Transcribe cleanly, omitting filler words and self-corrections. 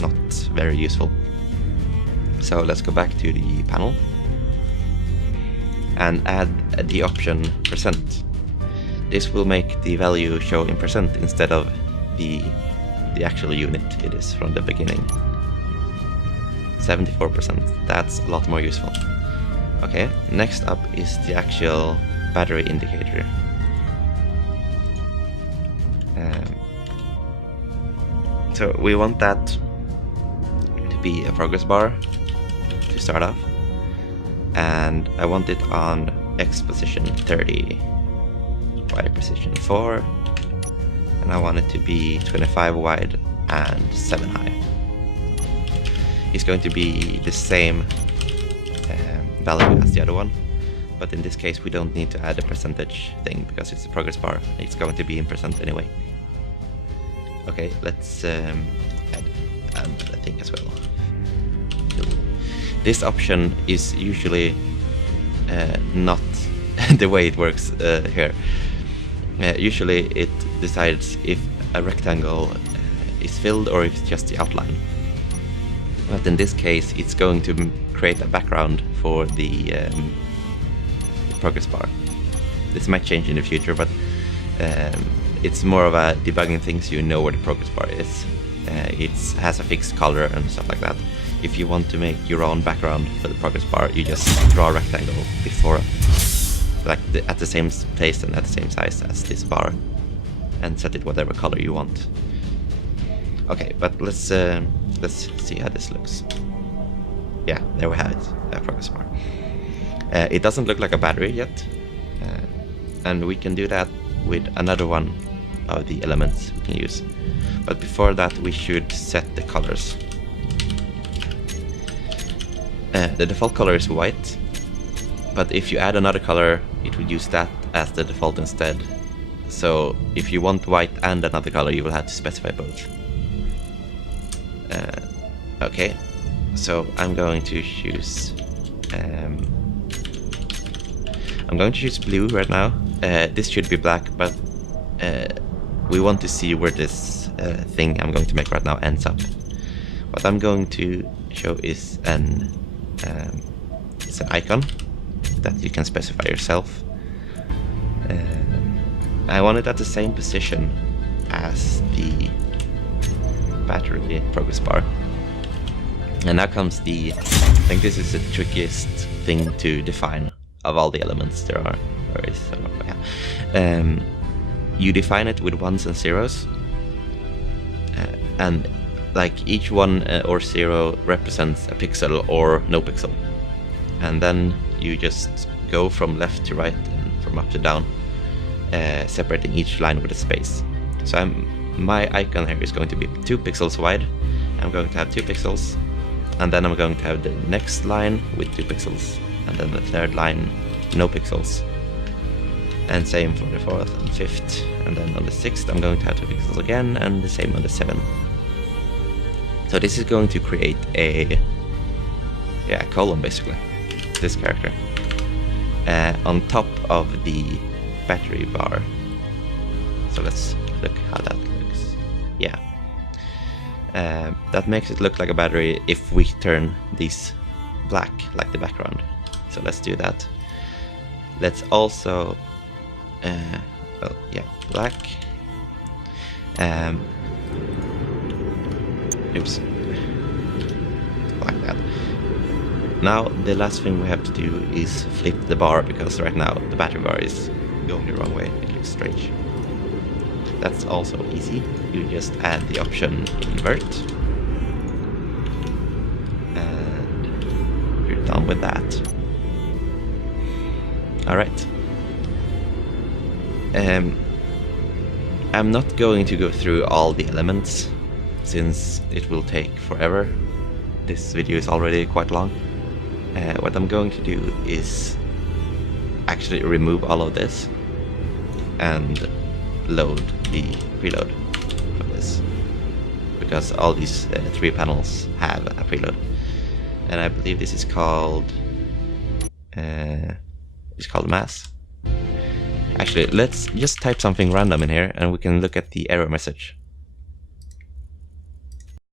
not very useful. So let's go back to the panel and add the option %. This will make the value show in % instead of the actual unit it is from the beginning. 74%, that's a lot more useful. Okay, next up is the actual battery indicator. So we want that to be a progress bar to start off, and I want it on X position 30, Y position 4, and I want it to be 25 wide and 7 high. It's going to be the same value as the other one, but in this case we don't need to add a percentage thing because it's a progress bar. It's going to be in % anyway. Okay, let's add another thing as well. This option is usually not the way it works here. Usually it decides if a rectangle is filled or if it's just the outline. But in this case it's going to create a background for the progress bar. This might change in the future, but it's more of a debugging thing so you know where the progress bar is. It has a fixed color and stuff like that. If you want to make your own background for the progress bar, you just draw a rectangle before, like at the same place and at the same size as this bar, and set it whatever color you want. Okay, but let's see how this looks. Yeah, there we have it, a progress bar. It doesn't look like a battery yet, and we can do that with another one of the elements we can use. But before that we should set the colors. The default color is white, but if you add another color it will use that as the default instead. So if you want white and another color you will have to specify both. Okay, so I'm going to choose blue right now. This should be black, but we want to see where this thing I'm going to make right now ends up. What I'm going to show is it's an icon that you can specify yourself. I want it at the same position as the battery progress bar. And now comes I think this is the trickiest thing to define of all the elements there are. You define it with ones and zeros, and like each one or zero represents a pixel or no pixel, and then you just go from left to right and from up to down, separating each line with a space. So my icon here is going to be 2 pixels wide. I'm going to have 2 pixels, and then I'm going to have the next line with 2 pixels, and then the third line no pixels, and same for the 4th and 5th, and then on the 6th I'm going to have 2 pixels again, and the same on the 7th. So this is going to create a column basically, this character, on top of the battery bar. So let's look how that looks. Yeah, that makes it look like a battery if we turn these black like the background. So let's do that. Let's also black. Oops, like that. Now the last thing we have to do is flip the bar, because right now the battery bar is going the wrong way. It looks strange. That's also easy. You just add the option invert, and you're done with that. Alright. I'm not going to go through all the elements, since it will take forever. This video is already quite long. What I'm going to do is actually remove all of this and load the preload for this, because all these 3 panels have a preload, and I believe this is called mass. Actually, let's just type something random in here and we can look at the error message.